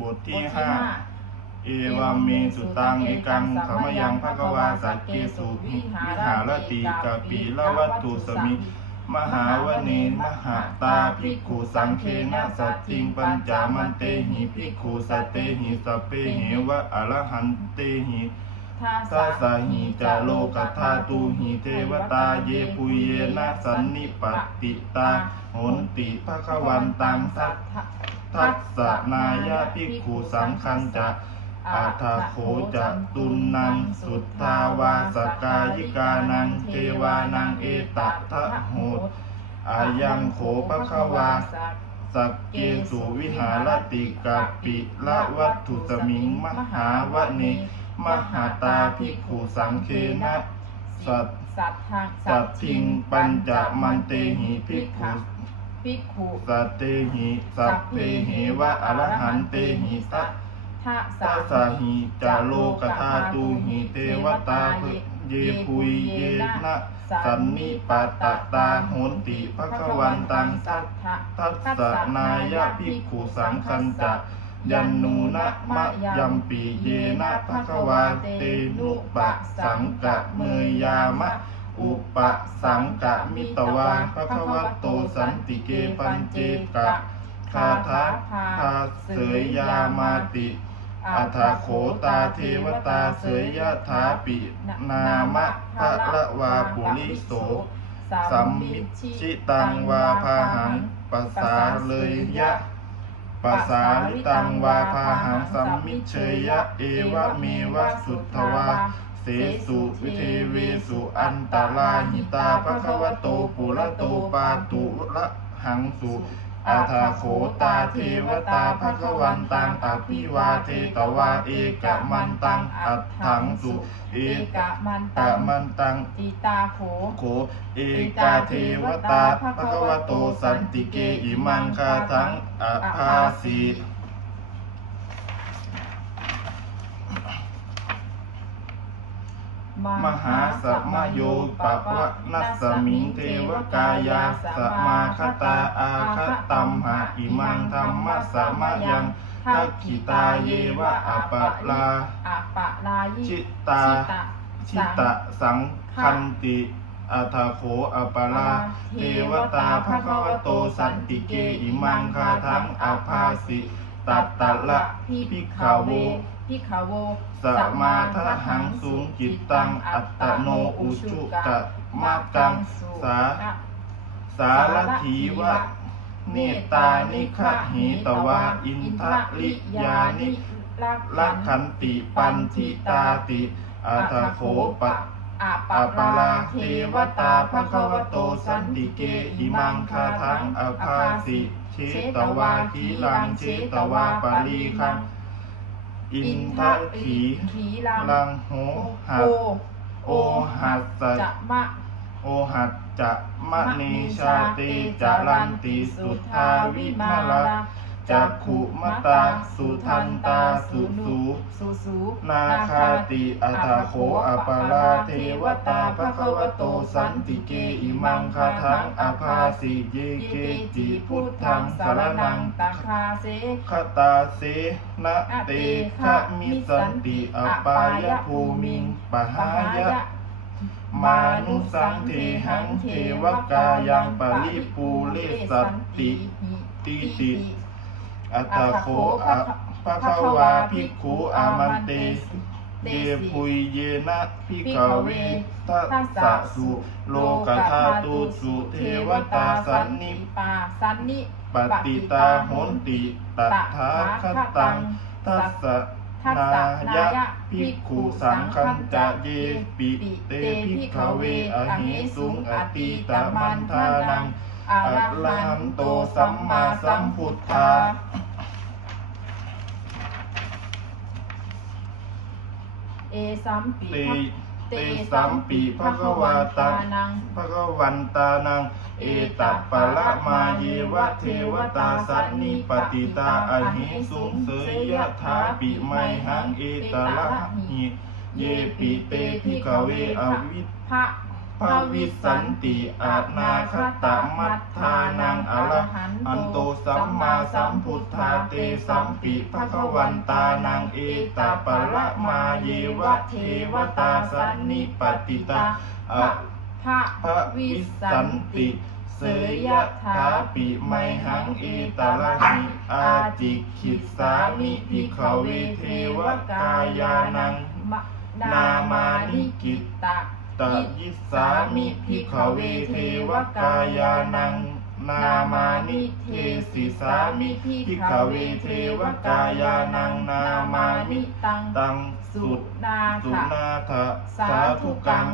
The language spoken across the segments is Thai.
บทที่ห้าเอวาเมสุตังเอกังขมยังภควาสักเกสุวิหารติกาปีละวัตถุสมิ มหาวเนมหาตาภิกขุสังเคนะสัจจิงปัญจามันเตหิภิกขุสตเตหิสปเปเหวะอรหันเตหิทาสหิจาโลกธาตุหิเทวตาเยปุเยนะสันนิปติตาโหนติภควันตังสัท ทัสสะนายะภิกขุสังคันจะอาทาโขจะตุนนังสุทธาวาสกายิกานังเทวานังเอตัทะโหตอายังโขภควาสักเกสุวิหารติกาปิละวัตถุสมิงมหาวะเนมหาตาภิกขุสังเคนะสัตสัตทังสัตทิงปัญจมันเตหิภิกขุ ภิกขุสัตเตหิสัพเพเหวะอรหันเตหิตะทะตัสสะหิจาโลกธาตุหิเทวตาภเยปุยเยนะสันนิปาตตาโหนติภควันตังสัททะทัสสะนายะภิกขุสังคันจะยันนูนะมะยัมปีเยนะภควาเตนุปะสังกะเมยยามะ อุปสังกะมิตวาภควโตสันติเกปัญเจกะคาถาภาเสยยามาติอัฏฐโขตาเทวตาเสยยะถาปินามะพระละวาปุริโสสัมมิชิตังวาพาหังปัสสาเลยยะปัสสาลิตังวาพาหังสัมมิเชยยะเอวะเมวะสุทธวา เสสุวิเทเวสุอันตลาหิตาภควโตปุระโตปาตุระหังสุอาทาโขตาเทวตาภควันตังอภิวาเทตวาเอกมันตังอัตถังสุเอกะมันตังมันตังจิตาโขโขเอกาเทวตาภควโตสันติเกอิมังคาทังอาภาสี มหาสัมโยปะวะนัสมิงเทวกายาสมาคตาอาคตัมหาอิมังธรรมะสัมมายังทักขิตาเยวะอปะลาอปะลายิชิตาชิตะสังคันติอัทาโขอปาลาเทวตาภควโตสันติเกอิมังคาทังอาภาสิตัตตะละพิกขาวโว พิขาวโวสมาทหังสูงจิตตัง อัตโนอุชุกะมากังสา สารถีวะเนตานิคหิตวาอินทะลิยานิลักขันติปันทิตาติอัทาโขปะอาปาปาลาเทวตาภควโตสันติเกเกอิมังคาทังอภาภาสิ เชตวาทีลังเชตวาปาลีคัง อิอินนทะทะขีขีลังลังโหหัโอดโอหัสสะจะมะโอหัดจะมะเนชาเตจารันติสุทาวิมาลา จักขุมตาสุทันตาสุสูสุสูนาคาติอัตโขอปาลาเทวตาภควโตสันติเกอิมังคาทังอภาสิเยเยเกเกจิจิพุพุททธัธังงสาสารรนันังงตัตังงคาเสคตาเสนะเตคะมิสันติอปายภูมิงปหายะมานุสังเทหังเทวกายังปริปูเลสัตติติติ อัตโขอะภะคะวาภิกขุอามันเตเยปุยเยนะพิกาเวทัสสะสุโลกธาตุสุเทวตาสันนิปาสันนิปฏิตาโหนติตัทธาคตังทัสสะนายะะภิกขุสังคันจะเยปิเตภิกขเวอหิสุงอติตมันทานัง อาอะระระหัหันนโตโตสัสัมมมามาสัสัมมพุพุททธาธาเอสัมปิเตเตเตสัสัมมปิปิภภะคะคะวาวาตาตานังภะคะวันตานัง เอตปะละมาเยวะเทวตาสันนิปติตาอหิสุงเสยยะถาปิไมหังเอตละหิเยปิเตพิกเวอวิพระ ภภวิสันติอานาคตมัทธานังอรหันอันโตสัมมาสัมพุทธาเตสัมปิภควันตานังเอตาปะละมาเยวะเทวตาสันนิปติตาอะพระพระวิสันติเสยยะถาปิไมหังเอตาลหิอาจิขิสสามิภิกขเวเทวกายานังมะนามานิกิตตะ ตยิสามิภิกขเวเทวกายานัง นามานิเทสิสามิภิกขเวเทวกายานัง นามานิตังตังสุดนาสุถะนาทะสาธุกัง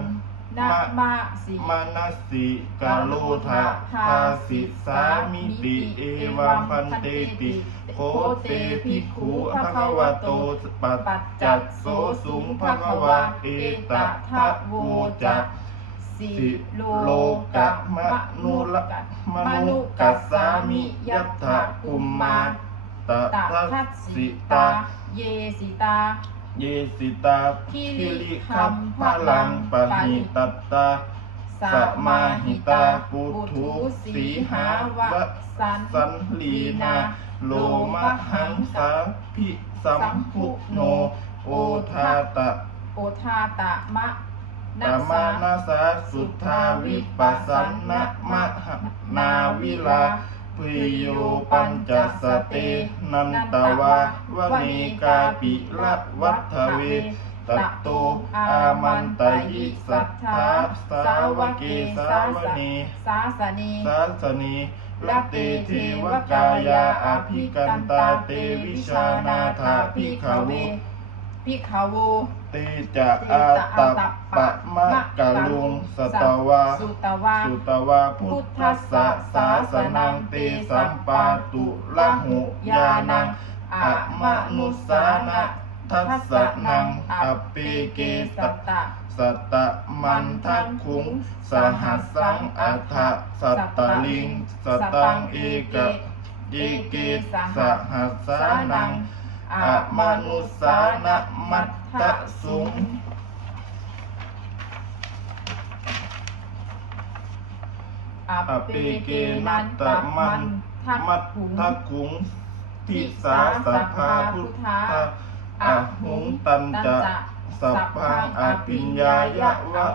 นะมะสิมานัสสิกาโลทะภาสิสามิติเอวัมพันเตติ โคเตภิกขุภะคะวะโตปัจจัตโสสุงภะคะวะเอตทะโวจะสิโลกะมะนุละมนุกัสสามิยัตถะกุมมาตะตาทัสสิตา เยสิตา เยสิตาคิริคัมพลังปณิตัตตาสมาหิตาปุถุสีหาวะสันลีนาโลมหังสาพิสัมพุโน โอทาตะ โอทาตะมะตามานาสาสุทธาวิปัสสนะมะหนาวิลา พิโยปัญจสเตนันตวาวเนกาปิละวัฏเวตัตโตอามันตยิสัทธาสาวเกสาวเนสาสนีสาสนีละเตเทวกายาอภิกันตาเตวิชานาถาภิกขเวพิขาวโวเตจะอาตัปปะมะกะลุง สตวาสุตวาสุตวาพุทธัสสะสาสนังเตสัมปาตุละหุยานังอะมะนุสานะทัสสะนังอเปเกสัสัตตตะสัตตะมันทัคคุง สหัสสังอัฏฐสัตตะลิง สตังเอกะเอเกสหัสสานังอะมนุสานะมัตตะสุง ออเปเปเกเกนันันตตตะมัมันนทักมัตขุงทักขุงทิสาสัพพาพุทธาอะหุงตันจะสัพพังอภิญญายะวะ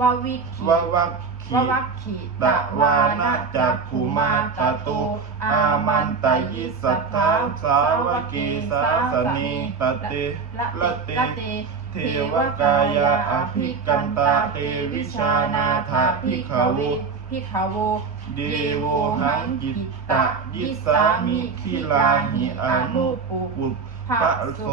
ววิขีวะวัคขีววัคขีตะวานะจักขุมาตะโตอามันตยิสัทธาสาวเกสาสนีตเตละละเตเตละเตเทวกายาอภิกันตาเตวิชานาถาภิกขว พิขาวโว เดโวหังกิตตะยิสามิทิลาหิอนุปุปุปะโส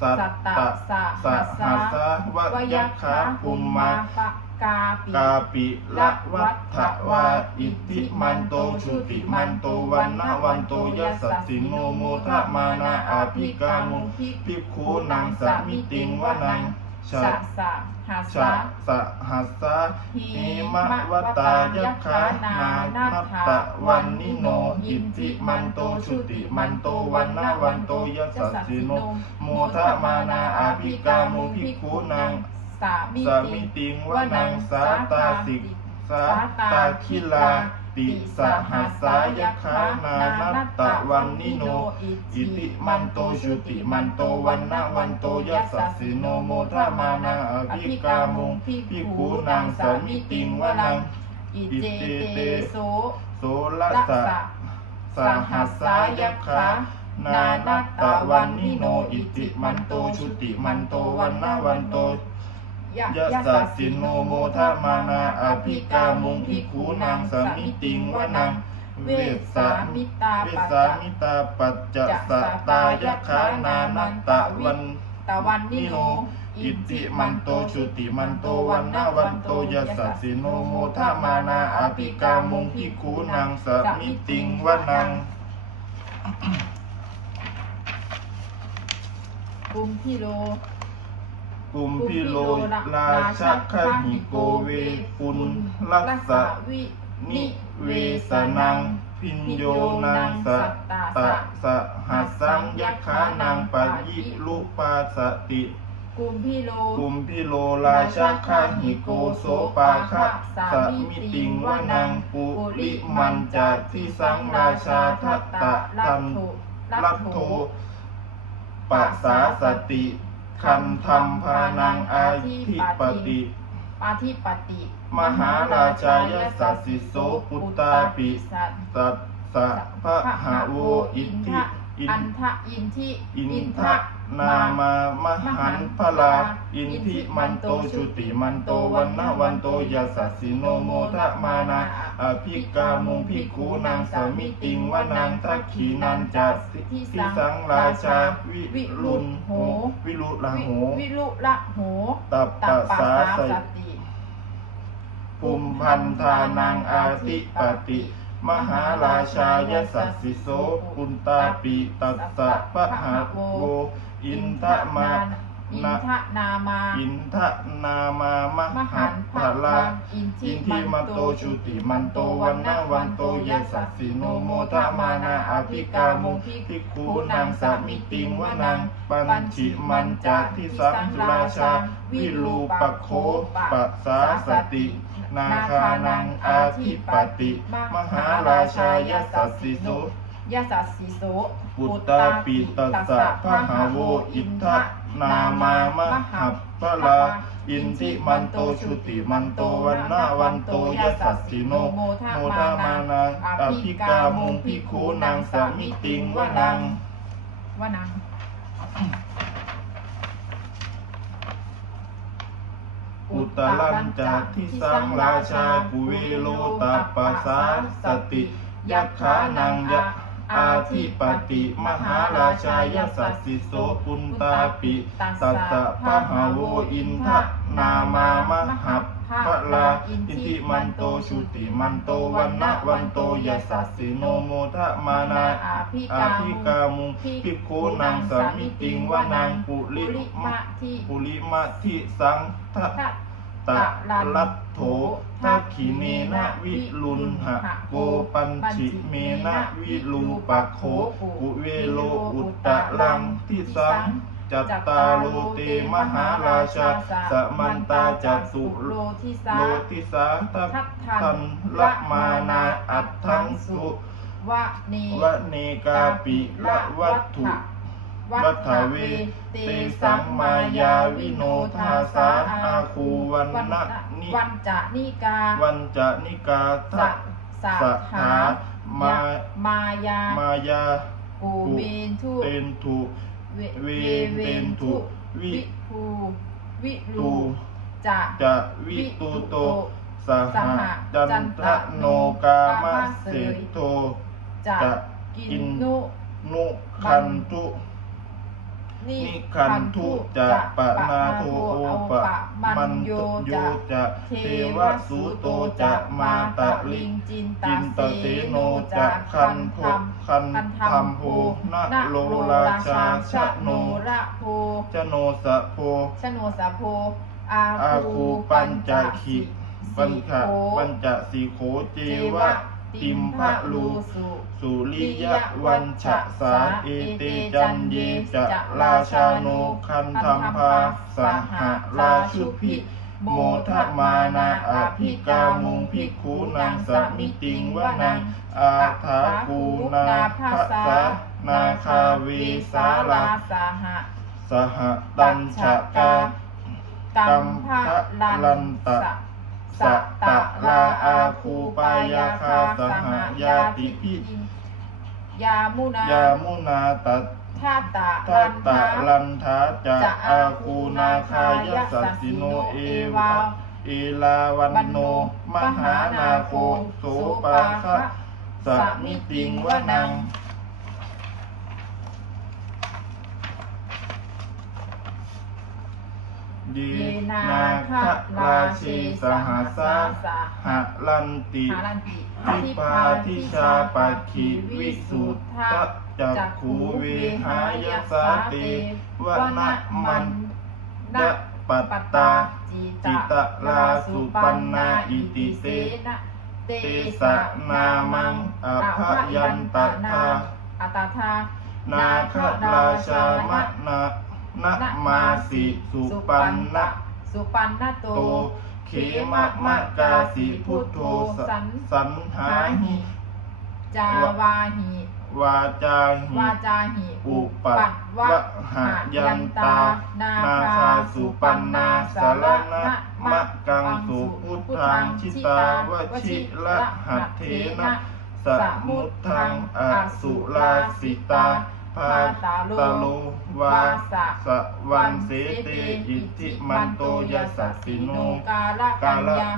สัตตะสะหัสสะวะยัคขาปุมมปะกาปิกาปิละวัฏฐวาอิติมันโตชุติมันโตวันนะวันโตยัสสสิโนโมทะมานาอาภิกามุภิกขุนังสมิติงวะนังชะ หัสชะสะสะหัสสะหิมะวตายัคขานานัตตะวันนิโนหิติมันโตชุติมันโตวันนาวันโตยัสสสิโนโมทะมานาอาภิกามุภิกขุนังสามิสามิติงวนังสาตาสิกสาตาคิลา ติสหัสายคานานัตตะวันนิโน อิติมันโตชุติมันโตวันนะวันโตยัสสิโนโมทะมานาอภิกามุงภิกขุนางสามิติงวนังอิเจเตโสโสละสะสะสหัสสายคานานัตตะวันนิโน อิติมันโตชุติมันโตวันนะวันโต ยะยัสสะสินโนโมทะมานาอภิกามุงภิกขุนางสามิติงวนังเวสามิตาเวสามิตาปัจจสตายคานานัตตะวันตะวันนิโนอิติมันโตชุติมันโตวันนะวันโตยัสสะสิโนโมทะมานาอภิกามุงภิกขุนางสามิติงวนังกุมพิโล กุมพิโลราชคหิโกเวปุนลัสสวินิเวสนัง พิญโยนังสะตะสหัสสังยัคขานังปะยิลุปาสติกุมพิโลกุมพิโลราชาคาหิโกโสปาคะสามิติงวนังปุริมันจะทิสังราชาทัตตะตันรัตโทปัสสาสติ คันธรรมพานังอาทิปติอาทิปติมหาราชายสัสสิโสปุตตาปิสัตสัสสะพะหาโวอินทิอิอันนทะอินทิอินทะ นามามหันพลา อินทิมันโตชุติมันโตวันนะวันโตยาสัสสิโนโมทะมานาอภิกามุงพิคูนางสามิติงวนังทักขีนันจัสทิสังราชาวิวิรุณโหวิรุละโหวิรุละโหตัปตัปะปปะสาสาสสติติปุมพันธานังอาทิปติ มหาราชายสัสสิโสปุนตาปิตัสสะปะหะโวอินทะมาอินนะทะนามา อินทะนามามมหัหันนพพลาลาอินทิอินทิมันโตชุติมันโตวันนะวันโตยสัสสิโนโมทะมานาอภิกามุทิคูนางสามิติงวนังปัญชิมันจะทิสังจุราชา วิรูปโคปัสสาสติ นาคานังอาทิปติมหาราชายสัสสิโสยะสัสสิโสปุตตาปิตัสสะพะหาโวอินทะนามามหัพพลาอินทิมันโตชุติมันโตวันนาวันโตยสัสสิโนโมทามานังอภิกามุงพิคูนางสามิติงวนังวนัง อุตลันจาทิสังราชากุเวโลตาปัสสาสติยักขานังยะอาทิปติมหาราชายสัสสิโสปุนตาปิตัสสะพะหาโวอินทะนามามหับ พะลาอินทิมันโตชุติมันโตวันนะวันโตยสัสสิโนโมทะมานาอาภิอากาภิมุกามุงพิกขุนางสามิติงวานางปุริปุริมะทิปุริมะทิสังทะทะตะลัตโถทักขิเมนะวิลุนหะโกปัญชิเมนะวิลูปะโคกุเวโลอุตตะลังทิสัง จัตตาโลเตมหาราชาสมันตาจัตุโลทิสาโลติสาทัพทันละมานาอัตถังสุวะเนวะเนกาปิละวัตถุวัฏฐเวเตสังมายาวิโนทาสาอาคูวันนะนิวันจะนิกา วันจะนิกาสะทัสะสะหาหามามายา มายากูเมนทุเตนทุ เวเวเวเตนนทุทุวิวิภูวิตูลูจะจะวิตุโตสหจันทโนกามะเสโทจะจะกิกินนนุนุคันตุ นิคันทุจะปะนาโทโอปะมันโยจะเทวสุโตจะมาตะลิงจินตตเสโนจะคันโพคันธรรมโพนะโลราชาชะโนระโพชะโนสะโพชโนสะโพอาคูปัญจขิปัญจโขปัญจสีโขเจวะ ติติมมพะพะลูลูสุสุริยะวันฉะสาเอเตจันเยจะราชาโนคันธรรมภาสหราชุพิโมทะมานาอภิกามุงพิกขุนางสามิติงวนังอาถาคูนาภาษานาคาเวสาลาสหะสหตัญชะกากัมภะลันตะ สะตตะลาอาคูปายาคาสหยาติพิยามุนายามุนาตัตทาตะทัลัตนตะทาลันทาจะอาคูนาคายสัสิโนเอวะเอลาวันโน มหานาโคโสปาคะสะมิติงวนัง เยนาคะราชีสหัสสะหะลันติหาลันติทิพาทิชาปักขีวิสุทธะจักขูเวหายสาเตวนะมันดะปัตตาจิตะลาสุปันนาอิติเสนะเตเตสะนามังอภยันตทาอัตตานาคราชามะนา นะมาสิสุปันนะสุปันนโตโตเขมะมะกาสิพุทโธสันสันหาหิจาวาหิวาจาหิวาจาหิอุปัตวะวะหายันตา นาคาสุปันนาสารนะมะกังสุพุทธังชิตาวชิละหัตเทนะสมุทังอสุลาสิตา พาตาโลวาสะวันเสเตอิทิมันโตยสัสสิโนกาละกัญญา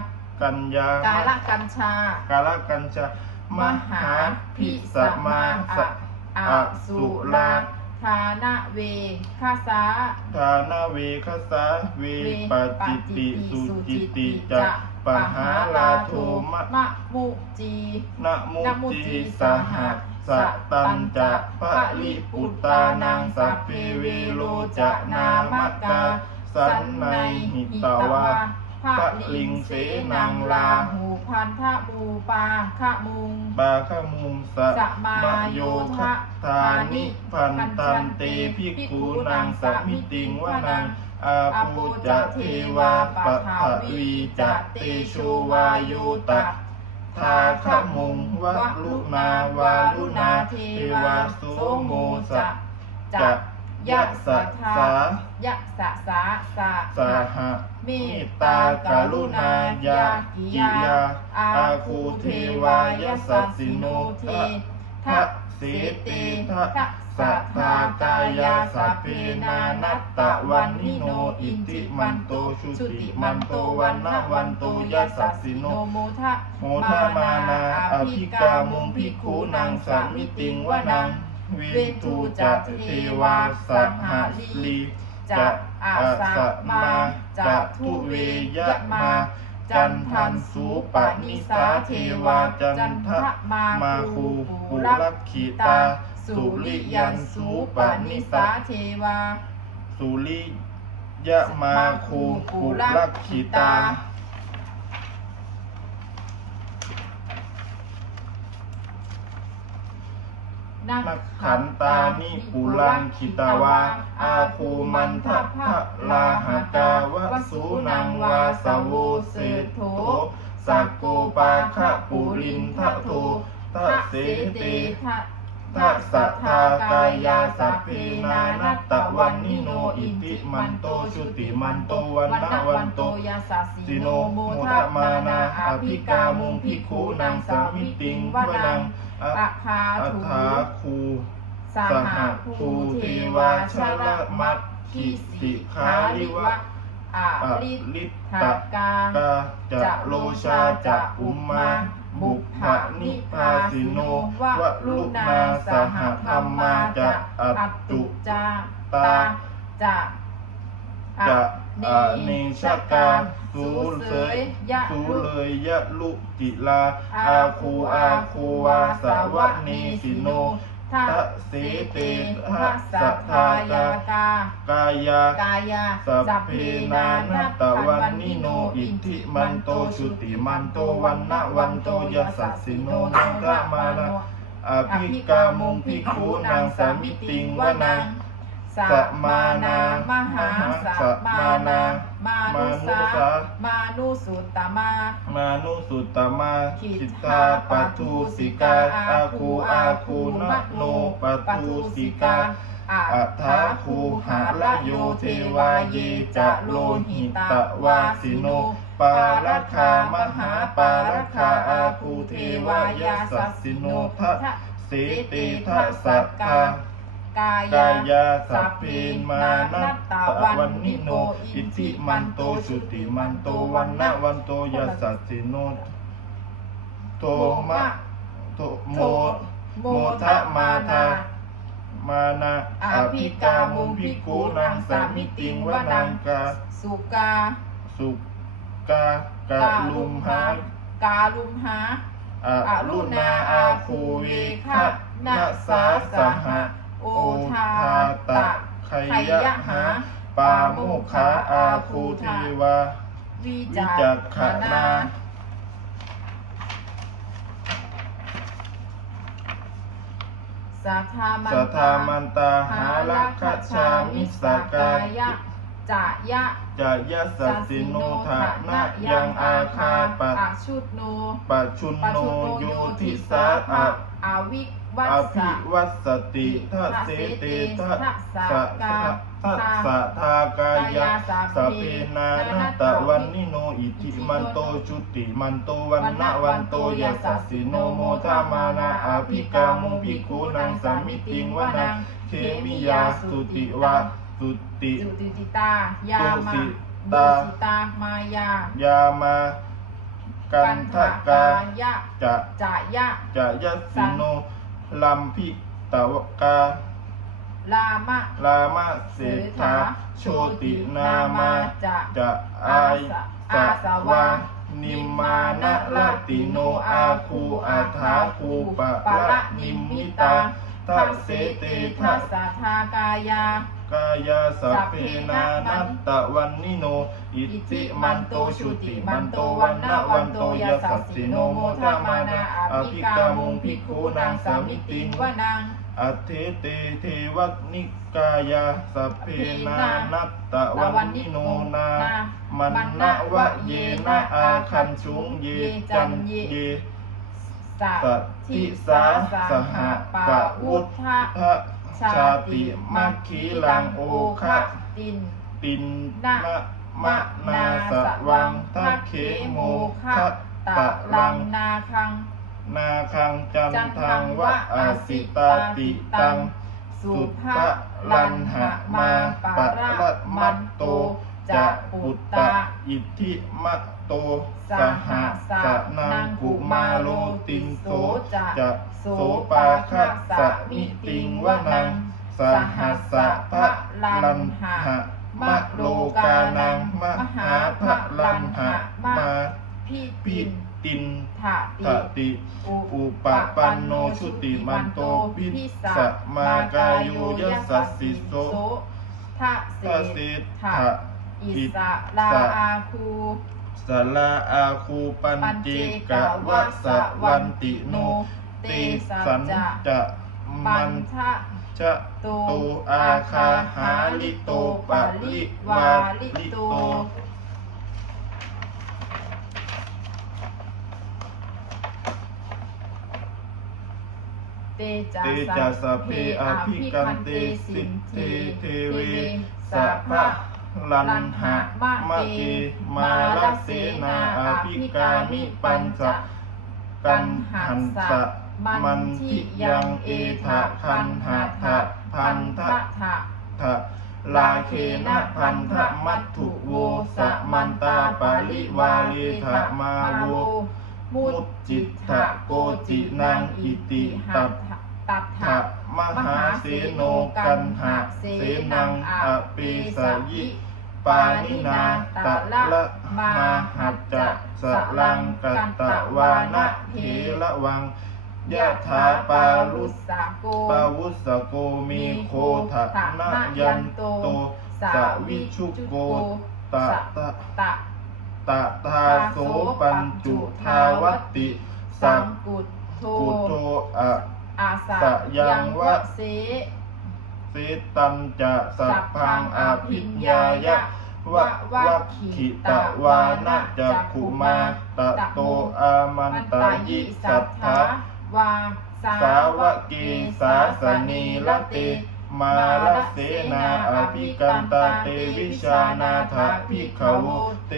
กัญญากาละกัญชากาลกัญจมหาพิสมาสะออสุสุลาลาทานะเวคาสาทานาเวคสาเวปจิตติสุจิตติจะปหาลาโทมะมะมุจีนะมุจีสหะ สะตันจะพระลิปุตตานังสัพเพเวโลจะนามกาสันในหิตวาพระลิงเสนังลาหูพันธบูปาคะมุงบาคมุงสะสมาโยทะทานิพันตันเตภิกขุนังสมิติงวานังอาภูจะเทวาปัทวีจะเตโชวายุตะ ทาคมุงวะลุนาวาลุนาเทวาสุโมสะจะยะสะทายะสะสาสะสะหะเมเมตตาตากกรุรุณายากิยาอาคูเทเทวายะสัสสิโนโนเทเทะเสเตทะ สัทธากายาสัพเพนานัตตะวันนิโนอิติมันโตชุติมันโตวันนะวันโตยัสสสสิโนโมทะโมทะมานาอภิกามุงภิกขุนังสามิติงวนังเวทูจะเทวาสัหลีจะอาสมาจะทุเวยะมาจันทันสูปนิสาเทวาจันทะมาคูคูปุรักขิตา สุสุริริยัยันนสูสูปปนินิสาสาเทวา สุริยะมาคูปุรักขิตานักนักขันตานิปุรังขิตาวา อาคูมันทะพะลาหกาวะสูนังวาสาวุเสโทสักโกปาคะปุรินทะโททะเสเตทะ ทัสสะทากายาสัพเพนานัตตะวันนิโนอิติมันโตชุติมันโตวันนวันโตยาสัสสิโนโมทะมามานานาภิกากามุงงภิภิกขุขุนังสามิติงววนังอะคาอัทูฏฐาคูสหภูเทวาชรรมัมัตคิคิสิสิขาลิวะอาอะลิลิทาตะกากาจะโลชาจะอุมมา บุพานิพาสิโนวะลุนาสหธรรมาจะอัตตุจาตาจะจะอเนชกาสูเสยยะสูเลยยะลุจิลาอาคูอาคูวาสาวะเนสิโน ทะสีติหะสัพายากากายากายาสัพเพนานาตวันนิโนอิทธิมันโตชุติมันโตวันนะวันโตยสัสสิโนนังกามานะอภิกามุงพิคุนางสามิติงวนัง สัมมามานานามมหาสัมมานานามานุมานุสาสามานุสุตตมา มานุสุตตมาขิคิตาปปทุสิสิกาอาคูอาคูนะโนปปทุทุสิกากาอาอัทาทาคูหาละโยเทวาเยเยจะโลหิตะตะวาสิโน ปาปาราราคามหาปาปาราราคาอาคูเทวายาสัสัสสสิสิโนทะเสเสเตเตทะสัสักกกา กากายกายาสัสัพพเพเพมามานันัตตตตวัวันนนินิโนโนอิอิททธิธิมัมันนโตโตชุชุติติมัมันนโตโตวัวันนนะนะวัวันนโตโตยัยัสสสัสสสิโนโทโทมะมะโทโมโมโมโมทะทะมามาทานามานาอาอภิภิกากามุมุงงภิภิกกขุขุนันังงสาสามิมิติติงงววนันังงกาสุกาสุกากะลุมหากาลุมหาอะอลุรุนาณาอาอาคูคูเวเวคะคะนะนะสาสาสสหะหะ โอโอทาทาตะตะไขไขยะยะหาหาปาโมคาอาคูเทวาวิวิจัจักกขขนานาสัทธามันสัทธามันตาหาลักขชามิสกายะจายะจะยัสสสสิโนทะนะยังอาคาปะอาชุดโนปะชุนปัจโนจุโนโยโยทิทิสาสาอะอาวิ วัสอสะภิวัสสติทัสเสเตทัสสะทัสสะทากายะสัพเพนานัตตะวันนิโนอิทิมันโตชุติมันโตวันนะวันโตยัสสสสิโนโมทามานาอาภิกาโมภิกขุนังสัมมิติงวนังเคมิยาสุติวะสุติจุติติตายามาตุสิดุตาสิตามายายามากันทกายะจะจายะจะยัสสิโน ลัมพิตวกา ลามะ ลามะเสถาโชตินามาจะอายสะวานิมมานะละติโนอาคูอาทาคูปะละนิมมิตาทัสเสเตทัทัสสสะทากายา กายาสัพเพนานัตตะวันนิโน อิติมันโตชุติมันโตวันนะวันโตยาสัสสิโนโมทามานาอาภิกามุงภิกขุนางสามิติงวนังอัตเทเตเทวันิกายาสัพเพนานัตตะวันนิโนนามันนะวะเยนะอาคันชุงเยจันเยสัสัตติสาสหปะวุฒะ ชาติมัคคีลังโอคะตินตินนะนะมะนาสวังทัเขโมคะตะลังนาคัง นาคังจันทังวะอาสิตาติตัง สุภะลันหะมาปะระมัตโตจะปุตตะอิทธิมะโต สหะสะนังกุมาโลตินโสจะ โสปาคะสะมิติงวนัง สหัสสะพะลันหะมะโลกานังมหาพะลันหะมาพิตินถาทะติ อุปปันโนชุติมันโตพิสะมากายโยยัสสิโสทะเสทะเสทะอิสะลาอาคูสลาอาคูปันเจกะวะสวันติโน ติสันจะมันนทะชะตโตอาคาหาลิโตปะลิวาลิโตเตเตจะสเพอภิกันเตสิเทเทเวสัพพะลันหะมะเกมาลเสนาอภิกามิปัญจกันหันสะ มันทิยังเอทะคันหะทะพันทะทะทะลาเคนะพันธมัตถุโวสะมันตาปาลิวาเลทะมาโวมุตจิตะโกจินังอิติตัตตัตถะมหาเสโนกันหะเสนังอปิสยิปานินาตะละมาหัจจะสลังกัตตะวานะเทละวัง ยะถาปารุสสสโกปาวุสโกมีโคทะนะยันโตสะวิชุโกตะตะตะตะทาโสปัญจุทาวติสังกุตโทกุโตอะอาสะยังวะเสเสตันจะสัพพังอภิญญายะวะวัคขิตะวานะจักขุมาตะโตอามันตายิสัทธา วาสาวะเกสาสนีละเตมาลเสนาอภิกันตาเตวิชานาถาภิกขวเต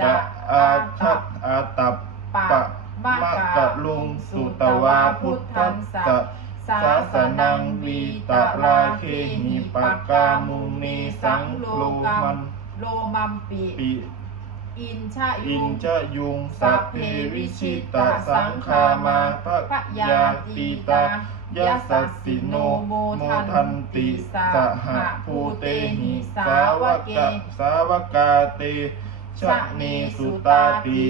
จะอาทัตอาตัปปะปะมะกะลุงสุตวาพุทธัสสะสาสนังวีตะลาเคหิปะกามุนีสังโลมันโลมัมปิปิ อินชะอิยุนชยุงสัพเพวิชิตาสังคามาภะยาติตายะสัสสิโนโมทันติสหภูเตหิสาวกะสาวกาเตชะเนสุตาติ